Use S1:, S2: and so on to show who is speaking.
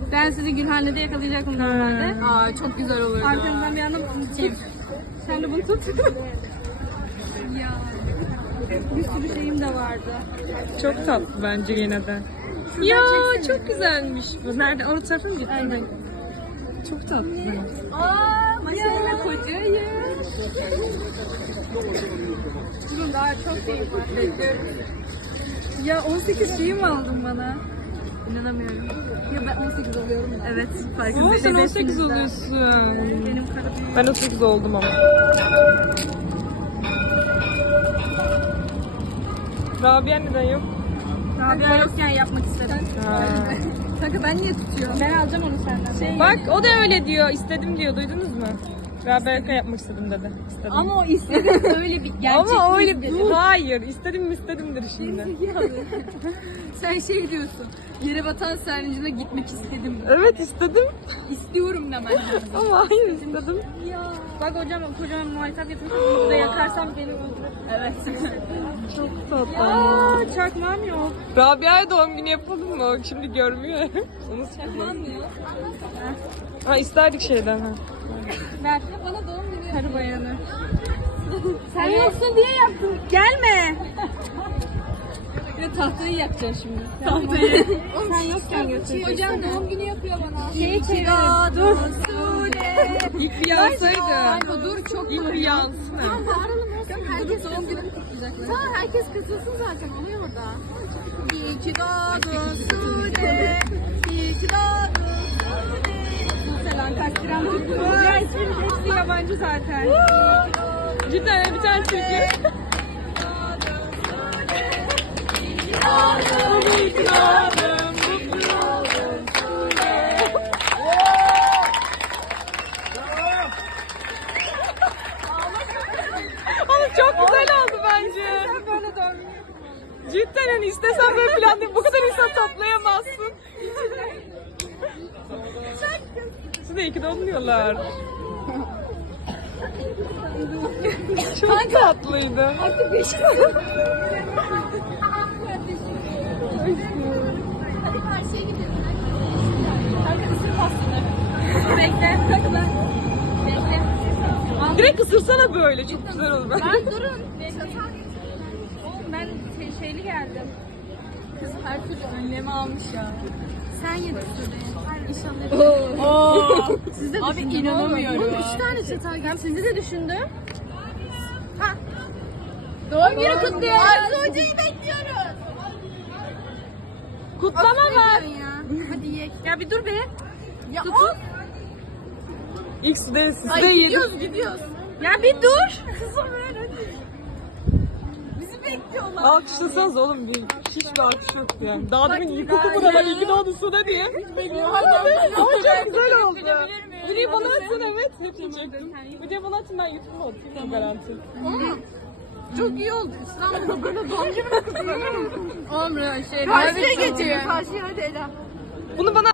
S1: Ben sizi Gülhane'de yakalayacaktım normalde.
S2: Aa çok güzel olurdu.
S1: Arkanızdan bir anda bunu tutayım. Sen de bunu tut. Ya. Bir sürü şeyim de vardı.
S3: Çok tatlı bence yine de. Ya çok güzelmiş bu. Nerede? Orta tarafa mı gittin?
S1: Aynen.
S3: Çok tatlı.
S1: Aa, maşallah kocayı. Durun daha çok şeyim var. Bekliyorum. Ya 18 şeyim aldın bana. İnanamıyorum. Ya ben 18 oluyorum da. Evet.
S3: Oo, sen 18 oluyorsun.
S1: Benim karım.
S3: Ben 18 oldum ama. Rabia neden yok?
S1: Rabia yokken yapmak istedim.
S3: Ha.
S1: Kanka ben niye tutuyorum? Ben alacağım onu senden.
S3: Bak o da öyle diyor. İstedim diyor. Duydunuz mu? Rabia yokken yapmak istedim dedi. İstedim.
S1: Ama o istedim öyle bir gerçek.
S3: Ama öyle bir... Hayır. İstedim mi istedimdir şimdi.
S1: Sen şey diyorsun. Yere batan sarnıcına gitmek istedim.
S3: Evet istedim.
S1: İstiyorum demen lazım.
S3: Ama hayır istedim.
S1: Ya. Bak hocam kocaman muhatap getirmiş. Burada yakarsam beni öldürür. Evet.
S3: Çok tatlı.
S1: Aa, çakmağım yok.
S3: Rabia'ya doğum günü yapalım mı? O şimdi görmüyor. Onu
S1: Çakmağım yok.
S3: Ha isterdik şeyden ha.
S1: Ver. Bana doğum günü. Karı bayanı. Sen yoksun diye yaptım. Gelme. Ve tahtayı yakacaksın şimdi. Tahtayı. Sen yokken götür. Hocam doğum günü yapıyor bana. Şeyi çevir. Dur.
S3: İlk bir yansaydı.
S1: Kanka dur çok
S3: İlk bir yansın.
S2: Tamam bağıralım olsun. Herkes doğum gününü kutlayacaklar. Tamam herkes katılsın zaten oluyor orada. İyi ki doğdun Sude. İyi ki doğdun Sude.
S1: falan kaçtıran tuttu. Ya ismin hepsi yabancı zaten.
S3: Cidden bir tane çünkü. Oğlum çok güzel oldu bence.
S1: Böyle doğru.
S3: Cidden hani istesen böyle plan değil. Bu kadar insan toplayamazsın. Siz de iyi ki doğmuyorlar. Çok tatlıydı.
S1: Artık beşik.
S2: Hadi karşıya gidelim.
S1: Arkadaşım pastını. Bekle. Bekle.
S3: Direkt ısırsana böyle. Çok güzel olur.
S2: Ben durun.
S1: Oğlum ben şeyli geldim.
S2: Kız her türlü önlemi almış ya. Sen yedin Sude. İnşallah.
S1: Siz de
S2: Abi
S1: düşündün
S2: inanamıyorum.
S1: oğlum.
S2: 3 tane çatal geldi.
S1: Sizi de düşündüm.
S2: Doğum günü kutluyoruz. Arzu hocayı bekliyoruz.
S3: Kutlama var.
S2: Hadi ye.
S1: Ya bir dur be.
S2: Ya
S3: İlk suda siz de
S2: Ay
S3: yedin.
S2: gidiyoruz.
S1: Ya bir dur.
S2: Kızım ver hadi. Bizi bekliyorlar.
S3: Alkışlasanız oğlum bir. Hiç bir alkış yok ya. Daha demin ilkokul burada iyi ki doğdun suda diye. Ama çok güzel oldu. Videoyu bana atın evet. Hepsini çektim. Videoyu bana atın ben YouTube'uma atayım. Garanti.
S2: Çok iyi oldu. İstanbul'da böyle doğum günü kutluyorum.
S1: Oğlum şey.
S2: Karşıya geçelim. Karşıya hadi Ela.
S3: Bunu bana